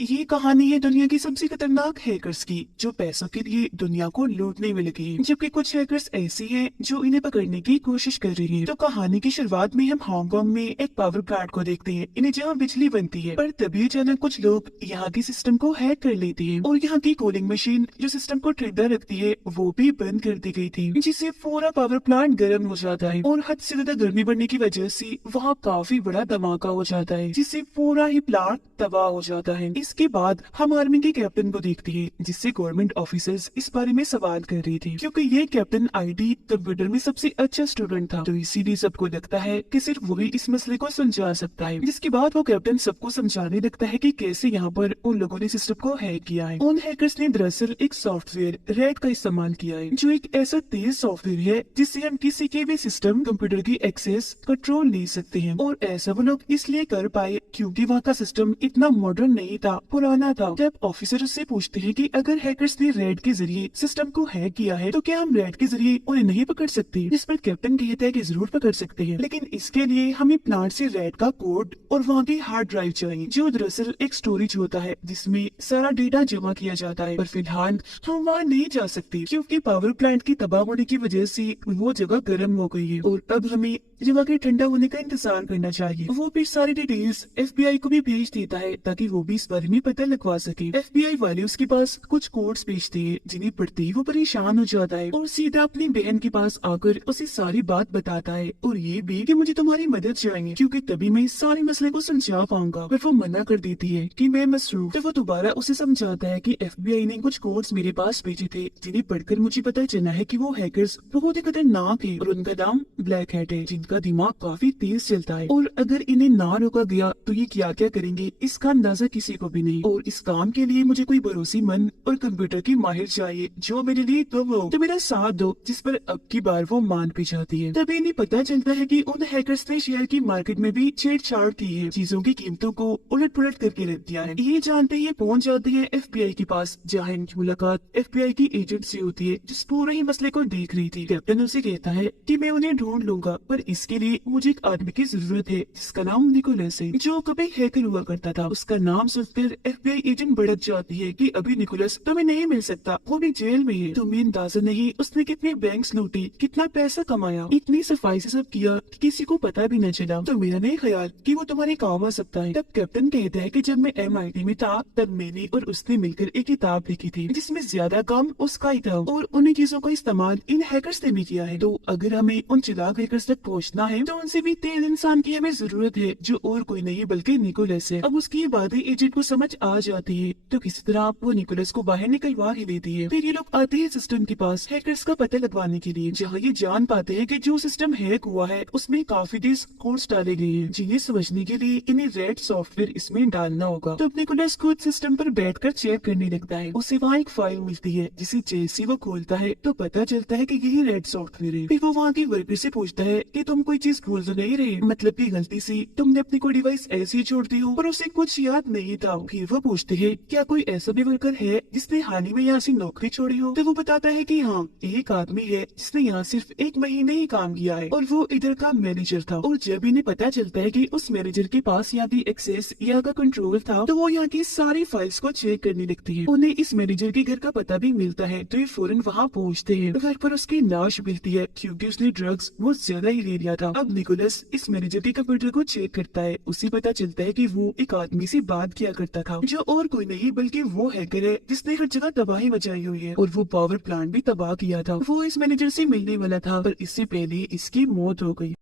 ये कहानी है दुनिया की सबसे खतरनाक हैकर्स की, जो पैसों के लिए दुनिया को लूटने में लगे हैं। जबकि कुछ हैकर्स ऐसे हैं जो इन्हें पकड़ने की कोशिश कर रही हैं। तो कहानी की शुरुआत में हम हांगकांग में एक पावर प्लांट को देखते हैं, इन्हें जहाँ बिजली बनती है। पर तभी अचानक कुछ लोग यहाँ के सिस्टम को हैक कर लेते हैं और यहाँ की कूलिंग मशीन जो सिस्टम को ठंडा रखती है वो भी बंद कर दी गई थी, जिससे पूरा पावर प्लांट गर्म हो जाता है और हद से ज्यादा गर्मी बढ़ने की वजह से वहाँ काफी बड़ा धमाका हो जाता है, जिससे पूरा ही प्लांट तबाह हो जाता है। इसके बाद हम आर्मी के कैप्टन को देखते हैं, जिससे गवर्नमेंट ऑफिसर्स इस बारे में सवाल कर रही थी, क्योंकि ये कैप्टन आईटी कंप्यूटर में सबसे अच्छा स्टूडेंट था। तो इसीलिए सबको लगता है कि सिर्फ वही इस मसले को सुलझा सकता है। जिसके बाद वो कैप्टन सबको समझाने लगता है कि कैसे यहाँ पर उन लोगों ने सिस्टम को हैक किया है। उन हैकर्स ने दरअसल एक सॉफ्टवेयर रैट का इस्तेमाल किया है, जो एक ऐसा तेज सॉफ्टवेयर है जिससे हम किसी के भी सिस्टम कंप्यूटर की एक्सेस कंट्रोल ले सकते हैं। और ऐसा वो लोग इसलिए कर पाए क्योंकि वहाँ का सिस्टम इतना मॉडर्न नहीं था, पुराना था। जब ऑफिसर उससे पूछते हैं कि अगर हैकर्स ने रैट के जरिए सिस्टम को हैक किया है तो क्या हम रैट के जरिए उन्हें नहीं पकड़ सकते? जिस पर कैप्टन कहता है कि जरूर पकड़ सकते हैं, लेकिन इसके लिए हमें प्लांट से रैट का कोड और वहाँ की हार्ड ड्राइव चाहिए, जो दरअसल एक स्टोरेज होता है जिसमें सारा डेटा जमा किया जाता है। पर फिलहाल हम वहाँ नहीं जा सकते क्योंकि पावर प्लांट की तबाह होने की वजह से वो जगह गर्म हो गई है और अब हमें जगह के ठंडा होने का इंतजार करना चाहिए। वो भी सारी डिटेल्स एफबीआई को भी भेज देता है ताकि वो भी इस बारे में पता लगवा सके। एफबीआई वाले उसके पास कुछ कोड्स भेजते हैं, जिन्हें पढ़ते ही वो परेशान हो जाता है और सीधा अपनी बहन के पास आकर उसे सारी बात बताता है और ये भी कि मुझे तुम्हारी मदद चाहिए क्योंकि तभी मैं इस सारे मसले को समझा पाऊंगा। पर वो मना कर देती है कि मैं मसरूफ। तो वो दोबारा उसे समझाता है कि एफबीआई ने कुछ कोड्स मेरे पास भेजे थे, जिन्हें पढ़कर मुझे पता चला है कि वो हैकर्स बहुत ही खतरनाक है और उनका नाम ब्लैक हैट है, जिनका दिमाग काफी तेज चलता है और अगर इन्हें ना रोका गया तो ये क्या क्या करेंगे इसका अंदाजा किसी को भी नहीं। और इस काम के लिए मुझे कोई भरोसेमंद और कंप्यूटर की माहिर चाहिए जो मेरे लिए तुम हो, तो मेरा साथ दो। जिस पर अब की बार वो मान भी जाती है। तभी इन्हें पता चलता है कि उन हैकर्स ने शेयर की मार्केट में भी छेड़छाड़ की है, चीजों की कीमतों को उलट पुलट करके रख दिया है। ये जानते ही पहुंच जाते हैं एफबीआई के पास, जहाँ इनकी मुलाकात एफबीआई की एजेंट से होती है, जिस पूरे ही मसले को देख रही थी। कैप्टन उसे कहता है कि मैं उन्हें ढूंढ लूंगा, पर इसके लिए मुझे एक आदमी की जरूरत है जिसका नाम निकोलस है, जो कभी हैकर हुआ करता था। उसका नाम सुनकर एफबीआई एजेंट भड़क जाती है कि अभी निकोलस तुम्हें नहीं मिल सकता, वो भी जेल में है। तुम्हें अंदाजा नहीं उसने कितने बैंक्स लूटी, कितना पैसा कमाया, इतनी सफाई से सब किया कि किसी को पता भी न चला। तो मेरा नहीं ख्याल कि वो तुम्हारे काम आ सकता है। तब कैप्टन कहता है कि जब मैं MIT में था तब मैंने और उसने मिलकर एक किताब लिखी थी जिसमें ज्यादा काम उसका ही था और उन्हीं चीजों का इस्तेमाल इन हैकर्स ने भी किया है। तो अगर हमें उन चिराग हैकर्स तक पहुंचना है तो उनसे भी तेज इंसान की हमें जरूरत है, जो और कोई नहीं बल्कि निकोलस है। अब उसकी ये बातें एजेंट को समझ आ जाती है, तो किसी तरह वो निकोलस को बाहर निकलवा ही लेती है। फिर ये लोग आते हैं सिस्टम के पास हैकर्स का पता लगवाने के लिए, जहाँ ये जान पाते हैं कि जो सिस्टम हैक हुआ है उसमें काफी तेज कोड्स डाले गए हैं, जिन्हें समझने के लिए इन्हें रेड सॉफ्टवेयर इसमें डालना होगा। तो निकोलस खुद सिस्टम पर बैठकर चेक करने लगता है। उसे वहाँ एक फाइल मिलती है, जिसे जैसे वो खोलता है तो पता चलता है कि यही रेड सॉफ्टवेयर है। फिर वो वहाँ की वर्कर से पूछता है कि तुम कोई चीज भूल तो नहीं रहे, मतलब कि गलती से तुमने अपनी कोई डिवाइस ऐसे ही छोड़ दी हो। पर उसे कुछ याद नहीं था। फिर वो पूछते हैं क्या कोई ऐसा भी वर्कर है जिसने हाल ही में यहाँ से नौकरी छोड़ी हो? तो वो बताता है कि हाँ, एक आदमी है जिसने यहाँ सिर्फ 1 महीने ही काम किया है और वो इधर का मैनेजर था। और जब इन्हें पता चलता है कि उस मैनेजर के पास यहाँ की एक्सेस, यहाँ का कंट्रोल था, तो वो यहाँ की सारी फाइल्स को चेक करने लगती है। उन्हें इस मैनेजर के घर का पता भी मिलता है, तो ये फौरन वहाँ पहुँचते हैं। घर पर उसकी लाश मिलती है क्योंकि उसने ड्रग्स बहुत ज्यादा ही ले लिया था। अब निकोलस इस मैनेजर के कंप्यूटर को चेक करता है। उसे पता चलता है कि वो एक आदमी से बात किया करता था, जो और कोई नहीं बल्कि वो हैकर है जिसने हर जगह तबाही मचाई हुई है और वो पावर प्लांट भी तबाह किया था। वो इस मैनेजर से मिलने वाला था, पर इससे पहले इसकी मौत हो गई।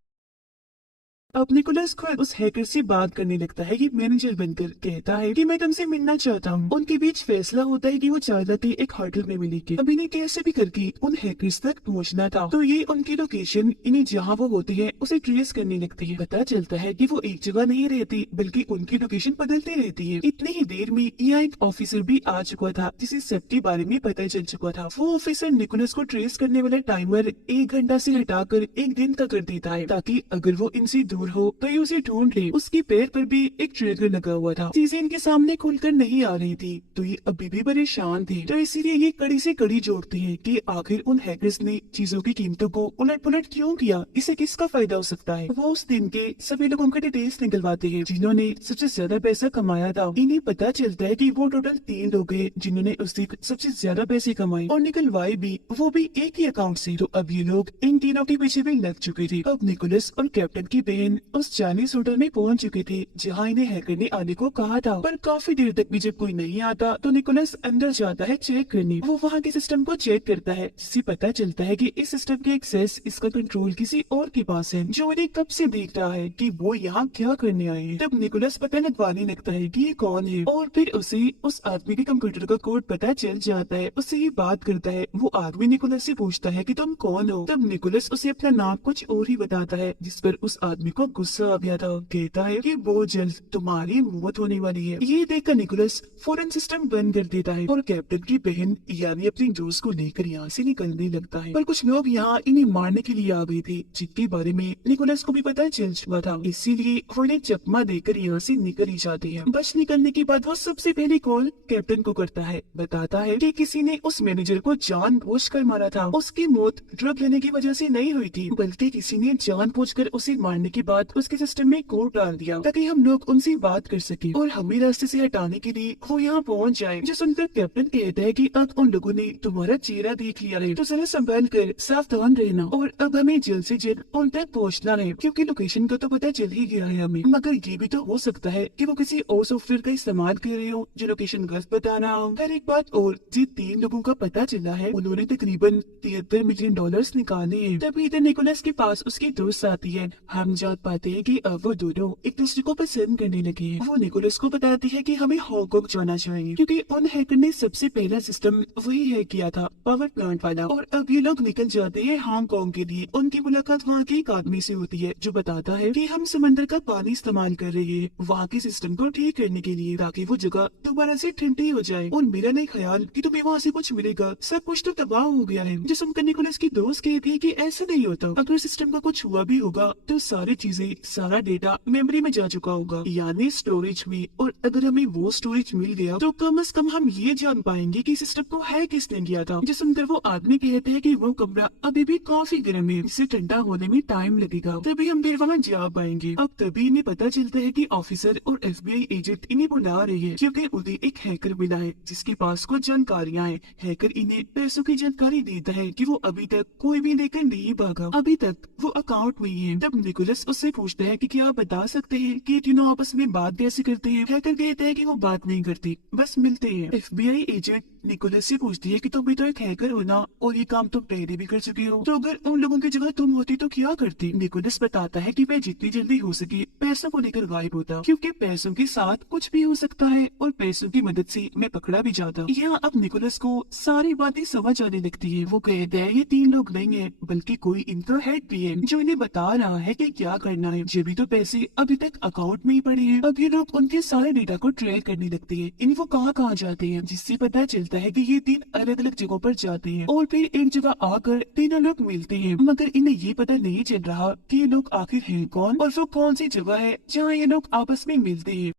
अब निकोलस खुद उस हैकर से बात करने लगता है। ये मैनेजर बनकर कहता है कि मैं तुमसे मिलना चाहता हूँ। उनके बीच फैसला होता है कि वो चाहता थी एक होटल में मिलेंगे। अब इन्हें कैसे भी करके उन हैकर्स तक पहुँचना था, तो ये उनकी लोकेशन इन्हें जहाँ वो होते हैं उसे ट्रेस करने लगती है। पता चलता है कि वो एक जगह नहीं रहती बल्कि उनकी लोकेशन बदलती रहती है। इतनी ही देर में यहाँ एक ऑफिसर भी आ चुका था, जिसे सबके बारे में पता चल चुका था। वो ऑफिसर निकोलस को ट्रेस करने वाला टाइमर 1 घंटा से हटाकर 1 दिन का कर देता है, ताकि अगर वो इनसे दूर दूर हो तो ये उसे ढूंढ ले। उसके पैर पर भी एक ट्रिगर लगा हुआ था। चीजें इनके सामने खुलकर नहीं आ रही थी तो ये अभी भी परेशान थे। तो इसीलिए ये कड़ी से कड़ी जोड़ते हैं कि आखिर उन हैकर्स ने चीजों की कीमतों को उलट पुलट क्यों किया, इसे किसका फायदा हो सकता है। वो उस दिन के सभी लोगों के डिटेल्स निकलवाते हैं जिन्होंने सबसे ज्यादा पैसा कमाया था। इन्हें पता चलता है कि वो टोटल 3 लोग हैं जिन्होंने उस दिन सबसे ज्यादा पैसे कमाए और निकलवाए भी, वो भी एक ही अकाउंट से। तो अब ये लोग इन तीनों के पीछे भी लग चुके थे। अब निकोलस और कैप्टन की बहन उस चाइनीज होटल में पहुंच चुके थे जहां इन्हें हैकर ने आने को कहा था। पर काफी देर तक भी जब कोई नहीं आता तो निकोलस अंदर जाता है चेक करने। वो वहाँ के सिस्टम को चेक करता है जिससे पता चलता है कि इस सिस्टम के एक्सेस, इसका कंट्रोल किसी और के पास है जो इन्हें कब से देख रहा है कि वो यहाँ क्या करने आए हैं। तब निकोलस पता लगवाने लगता है कि ये कौन है और फिर उसे उस आदमी के कंप्यूटर का कोड पता चल जाता है। उससे ये बात करता है। वो आदमी निकोलस से पूछता है कि तुम कौन हो। तब निकोलस उसे अपना नाम कुछ और ही बताता है जिस पर उस आदमी को गुस्सा आ गया था। कहता है कि वो जल्द तुम्हारी मौत होने वाली है। ये देखकर निकोलस फौरन सिस्टम बंद कर देता है और कैप्टन की बहन यानी अपनी दोस्त को लेकर यहाँ से निकलने लगता है। पर कुछ लोग यहाँ इन्हें मारने के लिए आ गए थे जिनके बारे में निकोलस को भी पता चल चुका था। इसीलिए वो इन्हें चकमा देकर यहाँ से निकल ही जाते हैं। बच निकलने के बाद वो सबसे पहले कॉल कैप्टन को करता है। बताता है कि किसी ने उस मैनेजर को जानबूझकर मारा था। उसकी मौत ड्रग लेने की वजह से नहीं हुई थी बल्कि किसी ने जानबूझकर उसे मारने के बाद उसके सिस्टम में कोड डाल दिया ताकि हम लोग उनसे बात कर सके और हमें रास्ते से हटाने के लिए वो यहाँ पहुँच जाए। जो सुनकर कैप्टन कहता है कि अब उन लोगों ने तुम्हारा चेहरा देख लिया है तो जरा संभाल कर सावधान रहना और अब हमें जल्द से जल्द उन तक पहुँचना है क्योंकि लोकेशन का तो पता चल ही गया है हमें। मगर ये भी तो हो सकता है कि वो किसी और सॉफ्टवेयर का इस्तेमाल कर रहे हो जो लोकेशन गलत बता रहा हो। फिर एक बात और, जिन 3 लोगों का पता चला है उन्होंने तकरीबन $73 मिलियन निकाले हैं। तभी इधर निकोलस के पास उसकी दोस्त आती है। हम जान पाते हैं कि अब वो दोनों एक दूसरे को पसंद करने लगे हैं। वो निकोलस को बताती है कि हमें हांगकांग जाना चाहिए क्योंकि उन हैकर ने सबसे पहला सिस्टम वही हैक किया था, पावर प्लांट वाला। और अब ये लोग निकल जाते हैं हांगकांग के लिए। उनकी मुलाकात वहाँ के एक आदमी से होती है जो बताता है कि हम समंदर का पानी इस्तेमाल कर रहे हैं वहाँ के सिस्टम को ठीक करने के लिए ताकि वो जगह दोबारा से ठंडी हो जाए। और मेरा नहीं ख्याल कि तुम्हें वहाँ से कुछ मिलेगा, सब कुछ तो तबाह हो गया है। जो सुनकर निकोलस की दोस्त कहती है कि ऐसा नहीं होता, अगर सिस्टम का कुछ हुआ भी होगा तो सारी चीजें, सारा डेटा मेमोरी में जा चुका होगा यानी स्टोरेज में। और अगर हमें वो स्टोरेज मिल गया तो कम से कम हम ये जान पाएंगे कि सिस्टम को हैक किसने किया था। जो सुनकर वो आदमी कहते हैं कि वो कमरा अभी भी काफी गर्म है, इससे ठंडा होने में टाइम लगेगा, तभी हम फिर वहाँ जा पाएंगे। अब तभी इन्हें पता चलता है कि ऑफिसर और FBI एजेंट इन्हें बुला रहे हैं क्योंकि उन्हें एक हैकर मिला है जिसके पास कुछ जानकारियाँ हैं। हैकर इन्हें पैसों की जानकारी देता है कि वो अभी तक कोई भी लेकर नहीं भागा, अभी तक वो अकाउंट में ही है। तब निकोलस उससे पूछता है कि क्या आप बता सकते हैं कि तीनों आपस में बात कैसे करते हैं। हैकर कहता है कि वो बात नहीं करते, बस मिलते हैं। FBI एजेंट निकोलस से पूछती है कि तुम भी तो एक हैकर हो ना और ये काम तुम पहले भी कर चुके हो, तो अगर उन लोगों की जगह तुम होती तो क्या करती। निकोलस बताता है कि मैं जितनी जल्दी हो सके पैसों को लेकर गायब होता क्योंकि पैसों के साथ कुछ भी हो सकता है और पैसों की मदद से मैं पकड़ा भी जाता। यहाँ अब निकोलस को सारी बातें समझ आने लगती है। वो कहता है ये 3 लोग नहीं है बल्कि कोई इनका हेड भी है जो इन्हें बता रहा है कि क्या करना है। जब भी तो पैसे अभी तक अकाउंट में ही पड़े हैं। अब ये लोग उनके सारे डेटा को ट्रैक करने लगते हैं, इन वो कहाँ जाते हैं, जिससे पता चलता है कि ये 3 अलग अलग जगहों पर जाते हैं और फिर एक जगह आकर तीनों लोग मिलते हैं। मगर इन्हें ये पता नहीं चल रहा कि ये लोग आखिर हैं कौन और वो कौन सी जगह है जहाँ ये लोग आपस में मिलते हैं।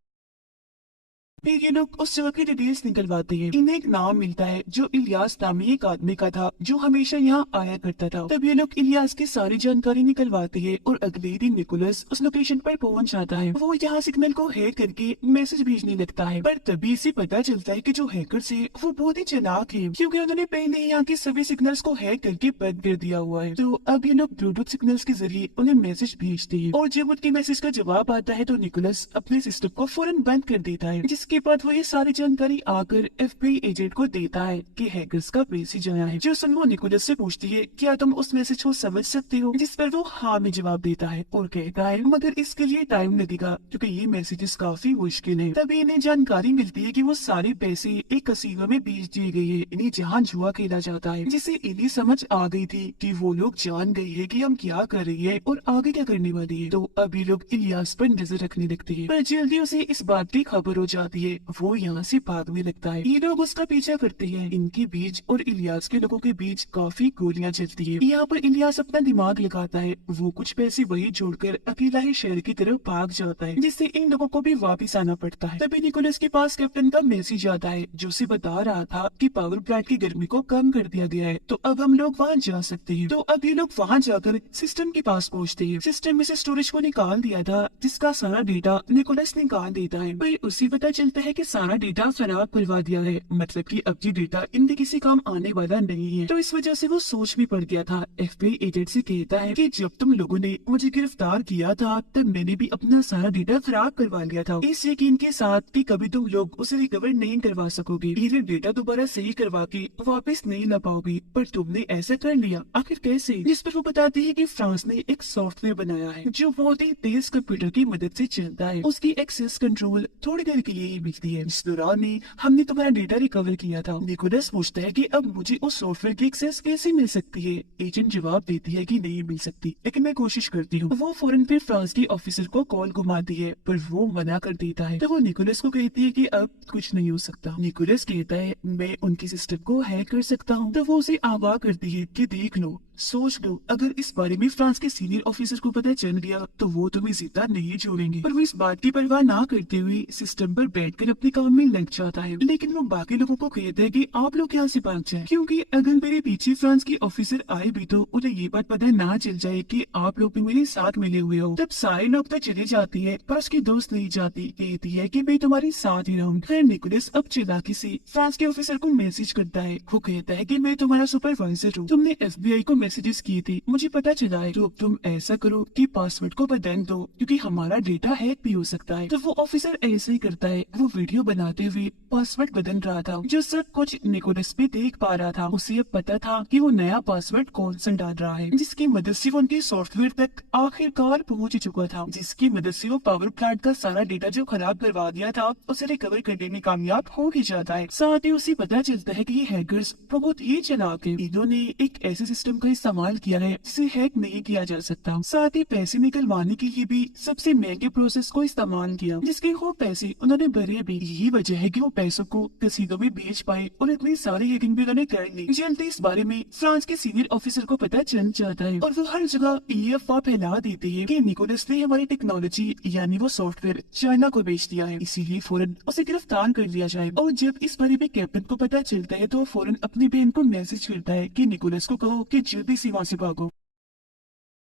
फिर ये लोग उस जगह की डिटेल्स निकलवाते हैं। इन्हें एक नाम मिलता है जो इलियास नामी एक आदमी का था जो हमेशा यहाँ आया करता था। तब ये लोग इलियास की सारी जानकारी निकलवाते हैं और अगले दिन निकोलस उस लोकेशन पर पहुँच जाता है। वो यहाँ सिग्नल को हैक करके मैसेज भेजने लगता है। पर तभी से पता चलता है कि जो हैकर्स है वो बहुत ही चालाक है क्योंकि उन्होंने पहले यहाँ के सभी सिग्नल्स को हैक करके बंद कर दिया हुआ है। तो अब ये लोग ब्लूटूथ सिग्नल्स के जरिए उन्हें मैसेज भेजते हैं और जब उनके मैसेज का जवाब आता है तो निकोलस अपने सिस्टम को फौरन बंद कर देता है। के बाद वो ये सारी जानकारी आकर FBI एजेंट को देता है कि हैकर्स का मैसेज आया है। जो सुन वो निकोलस से पूछती है क्या तुम उस मैसेज को समझ सकते हो, जिस पर वो हाँ में जवाब देता है और कहता है मगर इसके लिए टाइम लगेगा क्योंकि ये मैसेजेस काफी मुश्किल है। तभी इन्हें जानकारी मिलती है कि वो सारे पैसे एक कसीनो में बेच दिए गए हैं, इन्हें जहाँ जुआ खेला जाता है, जिससे इन्हें समझ आ गई थी कि वो लोग जान गए हैं कि हम क्या कर रहे हैं और आगे क्या करने वाले हैं। तो अभी लोग इलियास पर नजर रखने लगते हैं पर जल्दी उसे इस बात की खबर हो जाती होती है वो यहाँ से भागने लगता है। ये लोग उसका पीछा करते हैं। इनके बीच और इलियास के लोगों के बीच काफी गोलियां चलती है। यहाँ पर इलियास अपना दिमाग लगाता है। वो कुछ पैसे वही जोड़कर अकेला ही शहर की तरफ भाग जाता है, जिससे इन लोगों को भी वापिस आना पड़ता है। तभी निकोलस के पास कैप्टन का मैसेज आता है जो उसे बता रहा था कि पावर प्लांट की गर्मी को कम कर दिया गया है, तो अब हम लोग वहाँ जा सकते हैं। तो अब ये लोग वहाँ जाकर सिस्टम के पास पहुँचते हैं। सिस्टम में से स्टोरेज को निकाल दिया था जिसका सारा डेटा निकोलस निकाल देता है, पर उसे पता चलता है कि सारा डेटा खराब करवा दिया है, मतलब कि अब ये डेटा इनके किसी काम आने वाला नहीं है। तो इस वजह से वो सोच में पड़ गया था। एफबीआई एजेंट से कहता है कि जब तुम लोगों ने मुझे गिरफ्तार किया था तब मैंने भी अपना सारा डेटा खराब करवा लिया था, इस यकीन के साथ कि कभी तुम लोग उसे रिकवर नहीं करवा सकोगे, ये डेटा दोबारा सही करवा के वापस नहीं ला पाओगे, पर तुमने ऐसा कर लिया, आखिर कैसे? जिस पर वो बताती है कि फ्रांस ने एक सॉफ्टवेयर बनाया है जो बहुत ही तेज कंप्यूटर की मदद से चलता है। उसकी एक्सेस कंट्रोल थोड़ी देर के लिए ही मिलती है। इस दौरान ही हमने तुम्हारा डेटा रिकवर किया था। निकोलस पूछता है कि अब मुझे उस सॉफ्टवेयर की एक्सेस कैसे मिल सकती है? एजेंट जवाब देती है कि नहीं मिल सकती, लेकिन मैं कोशिश करती हूँ। वो फौरन फिर फ्रांस के ऑफिसर को कॉल घुमाती है, पर वो मना कर देता है। तो वो निकोलस को कहती है कि अब कुछ नहीं हो सकता। निकोलस कहता है मैं उनके सिस्टम को हैक कर सकता हूँ। तो वो उसे आगाह करती है कि देख लो, सोच लो, अगर इस बारे में फ्रांस के सीनियर ऑफिसर को पता चल गया तो वो तुम्हें जिंदा नहीं छोड़ेंगे। पर वो इस बात की परवाह ना करते हुए सिस्टम पर बैठकर अपने काम में लग जाता है। लेकिन वो बाकी लोगों को कहता है कि आप लोग यहाँ से भाग जाएं, क्योंकि अगर मेरे पीछे फ्रांस के ऑफिसर आए भी तो उन्हें ये बात पता ना चल जाए कि आप लोग भी मेरे साथ मिले हुए हो। तब सारे लोग तो चले जाती है पर उसकी दोस्त नहीं जाती, कहती है कि मैं तुम्हारे साथ ही रहूँ। फिर निकोलस अब चालाकी से फ्रांस के ऑफिसर को मैसेज करता है। वो कहता है कि मैं तुम्हारा सुपरवाइजर हूँ, तुमने एफबीआई को मैसेजेस किए थे, मुझे पता चला है, तो अब तुम ऐसा करो कि पासवर्ड को बदल दो क्योंकि हमारा डेटा हैक भी हो सकता है। तो वो ऑफिसर ऐसे ही करता है। वो वीडियो बनाते हुए पासवर्ड बदल रहा था, जो सब कुछ निकोलस भी देख पा रहा था। उसे अब पता था कि वो नया पासवर्ड कौन सा डाल रहा है, जिसकी मदद से वो उनके सॉफ्टवेयर तक आखिरकार पहुंच चुका था, जिसकी मदद से वो पावर प्लांट का सारा डेटा जो खराब करवा दिया था उसे रिकवर करने में कामयाब हो ही जाता है। साथ ही उसे पता चलता है कि ये हैकर्स बहुत ही चालाक हैं। इन्होंने एक ऐसे सिस्टम का इस्तेमाल किया है जिसे हैक नहीं किया जा सकता। साथ ही पैसे निकलवाने के लिए भी सबसे महंगे प्रोसेस को इस्तेमाल किया, जिसके वो पैसे उन्होंने भरे भी। यही वजह है कि वो पैसों को कसीदों में बेच पाए और इतनी सारी हैकिंग भी उन्होंने कर ली। जल्दी इस बारे में फ्रांस के सीनियर ऑफिसर को पता चल जाता है और वो हर जगह ये अफवाह फैला देते हैं कि निकोलस ने हमारी टेक्नोलॉजी यानी वो सॉफ्टवेयर चाइना को बेच दिया है, इसीलिए फौरन उसे गिरफ्तार कर लिया जाए। और जब इस बारे में कैप्टन को पता चलता है तो वो फौरन अपनी बहन को मैसेज करता है कि निकोलस को कहो कि जल्दी से वहाँ से भागो।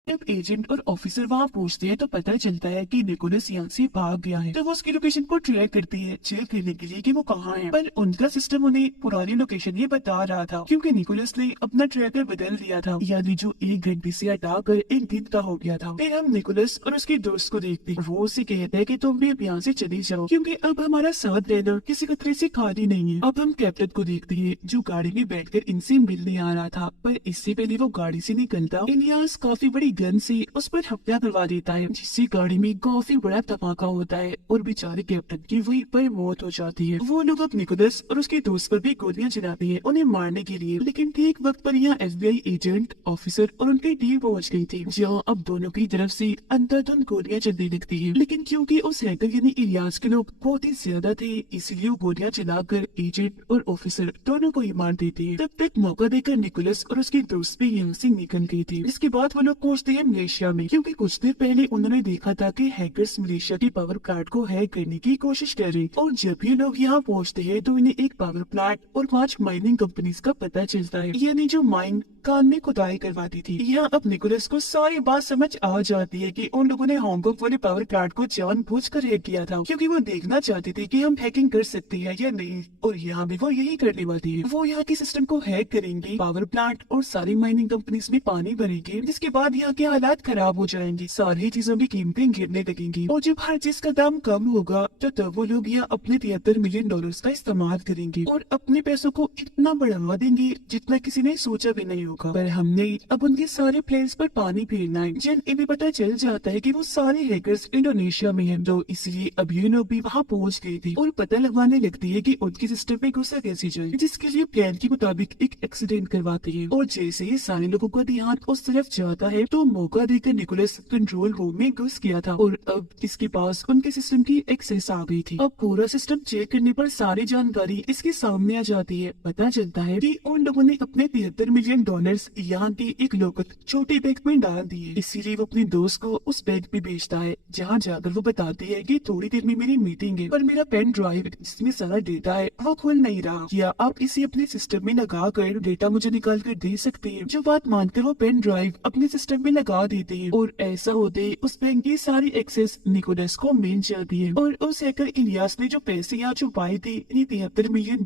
जब एजेंट और ऑफिसर वहाँ पहुँचते हैं तो पता चलता है कि निकोलस यहाँ से भाग गया है। तो वो उसकी लोकेशन को ट्रैक करती है चेक करने के लिए कि वो कहाँ है, पर उनका सिस्टम उन्हें पुरानी लोकेशन ही बता रहा था क्योंकि निकोलस ने अपना ट्रैकर बदल दिया था, यानी जो 1 घंटे से हटाकर 1 दिन का हो गया था। फिर हम निकोलस और उसके दोस्त को देखते हैं। वो उसे कहता है कि तुम भी अब यहाँ से चले जाओ क्योंकि अब हमारा साथ रहना किसी खतरे से खाली नहीं है। अब हम कैप्टन को देखते हैं जो गाड़ी में बैठकर इनसे मिलने आ रहा था, पर इससे पहले वो गाड़ी से निकलता इलियास काफी बड़ी गन से उस पर हमला करवा देता है, जिससे गाड़ी में काफी बड़ा धमाका होता है और बेचारे कैप्टन की वहीं पर मौत हो जाती है। वो लोग अब निकोलस और उसके दोस्त पर भी गोलियां चलाते हैं उन्हें मारने के लिए, लेकिन ठीक वक्त पर यहाँ एफबीआई एजेंट, ऑफिसर और उनकी टीम पहुंच गई थी, जहाँ अब दोनों की तरफ से अंधाधुंध गोलियां चलने लगती है। लेकिन क्योंकि उस हैकर यानी इलियास के लोग बहुत ही ज्यादा थे, इसलिए वो गोलियां चलाकर एजेंट और ऑफिसर दोनों को ही मार देते हैं। तब तक मौका देकर निकोलस और उसके दोस्त भी यहाँ से निकल गए थे। इसके बाद वो लोग पहुंचते हैं मलेशिया में, क्योंकि कुछ देर पहले उन्होंने देखा था कि हैकर्स मलेशिया की पावर प्लांट को हैक करने की कोशिश कर रहे। और जब ये लोग यहाँ पहुंचते हैं तो इन्हें एक पावर प्लांट और 5 माइनिंग कंपनीज का पता चलता है, यानी जो माइन कान में खुदाई करवाती थी। यहाँ अब निकोलस को सारी बात समझ आ जाती है कि उन लोगों ने हांगकांग वाले पावर प्लांट को जानबूझकर हैक किया था, क्योंकि वो देखना चाहते थे कि हम हैकिंग कर सकते हैं या नहीं, और यहाँ भी वो यही करने वाली है। वो यहाँ के सिस्टम को हैक करेंगे, पावर प्लांट और सारी माइनिंग कंपनीज में पानी भरेंगे, जिसके बाद यहाँ के हालात खराब हो जाएंगे, सारी चीजों की कीमतें गिरने लगेंगी, और जब हर चीज का दाम कम होगा तो तब वो लोग यहाँ अपने $73 मिलियन का इस्तेमाल करेंगे और अपने पैसों को इतना बढ़ावा देंगे जितना किसी ने सोचा भी नहीं होगा। होगा, पर हमने अब उनके सारे प्लान्स पर पानी फेरना है। जन इन्हें पता चल जाता है कि वो सारे हैकर्स इंडोनेशिया में हैं, तो इसलिए अब ये लोग भी वहाँ पहुँच गए थे और पता लगवाने लगती है कि उनके सिस्टम में घुसा कैसे जाए, जिसके लिए प्लान के मुताबिक एक एक्सीडेंट करवाते हैं। और जैसे ही सारे लोगों का ध्यान उस तरफ जाता है तो मौका देकर निकोलस कंट्रोल रूम में घुस गया था और अब इसके पास उनके सिस्टम की एक्सेस आ गई थी। अब पूरा सिस्टम चेक करने पर सारी जानकारी इसके सामने आ जाती है। पता चलता है कि उन लोगों ने अपने $73 मिलियन यहाँ की एक लोकल छोटी बैंक में डाल दिए, इसीलिए वो अपने दोस्त को उस बैंक में भेजता है, जहाँ जाकर वो बताती है कि थोड़ी देर में मेरी मीटिंग है, पर मेरा पेन ड्राइव जिसमें सारा डेटा है वो खुल नहीं रहा। क्या आप इसे अपने सिस्टम में लगा कर डेटा मुझे निकाल कर दे सकते हैं? जो बात मानकर वो पेन ड्राइव अपने सिस्टम में लगा देते हैं और ऐसा होते उस बैंक की सारी एक्सेस निकोलस को मिल जाती है। और उस हैकर इलियास ने जो पैसे यहाँ छुपाए थे $73 मिलियन,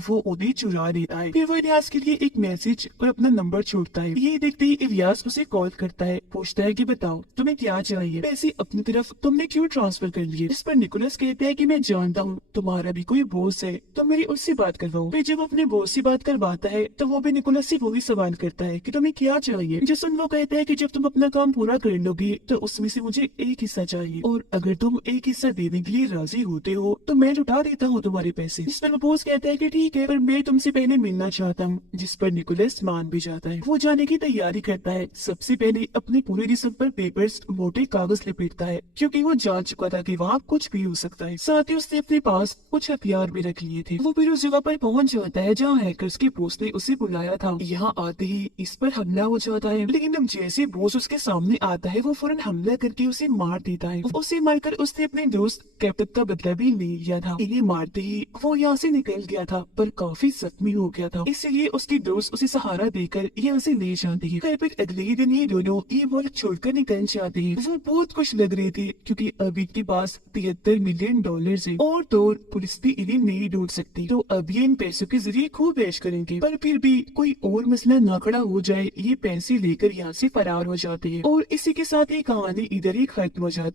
वो उन्हें चुरा लेता है। फिर वो इलियास के लिए एक मैसेज और अपना नंबर छोड़ता है। ये देखते ही इलियास उसे कॉल करता है, पूछता है कि बताओ तुम्हें क्या चाहिए, पैसे अपनी तरफ तुमने क्यों ट्रांसफर कर लिए? इस पर निकोलस कहता है कि मैं जानता हूँ तुम्हारा भी कोई बॉस है, तो मेरी उससे बात करवाओ। फिर जब अपने बॉस से बात करवाता है तो वो भी निकोलस से वही सवाल करता है कि तुम्हें क्या चाहिए, जिसमें वो कहता है कि जब तुम अपना काम पूरा कर लोगे तो उसमें से मुझे एक हिस्सा चाहिए, और अगर तुम एक हिस्सा देने के लिए राजी होते हो तो मैं लुटा देता हूँ तुम्हारे पैसे। जिस पर वो बॉस कहता है कि ठीक है, पर मैं तुमसे पहले मिलना चाहता हूँ, जिस पर निकोलस मान भी जाता है। वो जाने की तैयारी करता है। सबसे पहले अपने पूरे जिस्म पर पेपर्स मोटे कागज लपेटता है, क्योंकि वो जान चुका था कि वहाँ कुछ भी हो सकता है। साथ ही उसने अपने पास कुछ हथियार भी रख लिए थे। वो फिर उस जगह पर पहुंच जाता है जहाँ हैकर्स के बॉस ने उसे बुलाया था। यहाँ आते ही इस पर हमला हो जाता है, लेकिन अब जैसे बॉस उसके सामने आता है वो फौरन हमला करके उसे मार देता है। उसे मारकर उसने अपने दोस्त कैप्टन का बदला भी ले लिया था। इन्हें मारते ही वो यहाँ से निकल गया था, पर काफी जख्मी हो गया था, इसलिए उसकी दोस्त उसे सहारा देकर यहाँ से ले जाती है। फिर अगले ही दिन ये दोनों ये मुल्क छोड़कर निकल जाते हैं। वो बहुत खुश लग रहे थे क्योंकि अब इनके पास $73 मिलियन है और तो पुलिस भी इन्हें नहीं ढूंढ सकती, तो अब ये इन पैसों के जरिए खूब ऐश करेंगे। पर फिर भी कोई और मसला ना खड़ा हो जाए, ये पैसे लेकर यहाँ से फरार हो जाते हैं और इसी के साथ ये कहानी इधर ही खत्म हो जाती है।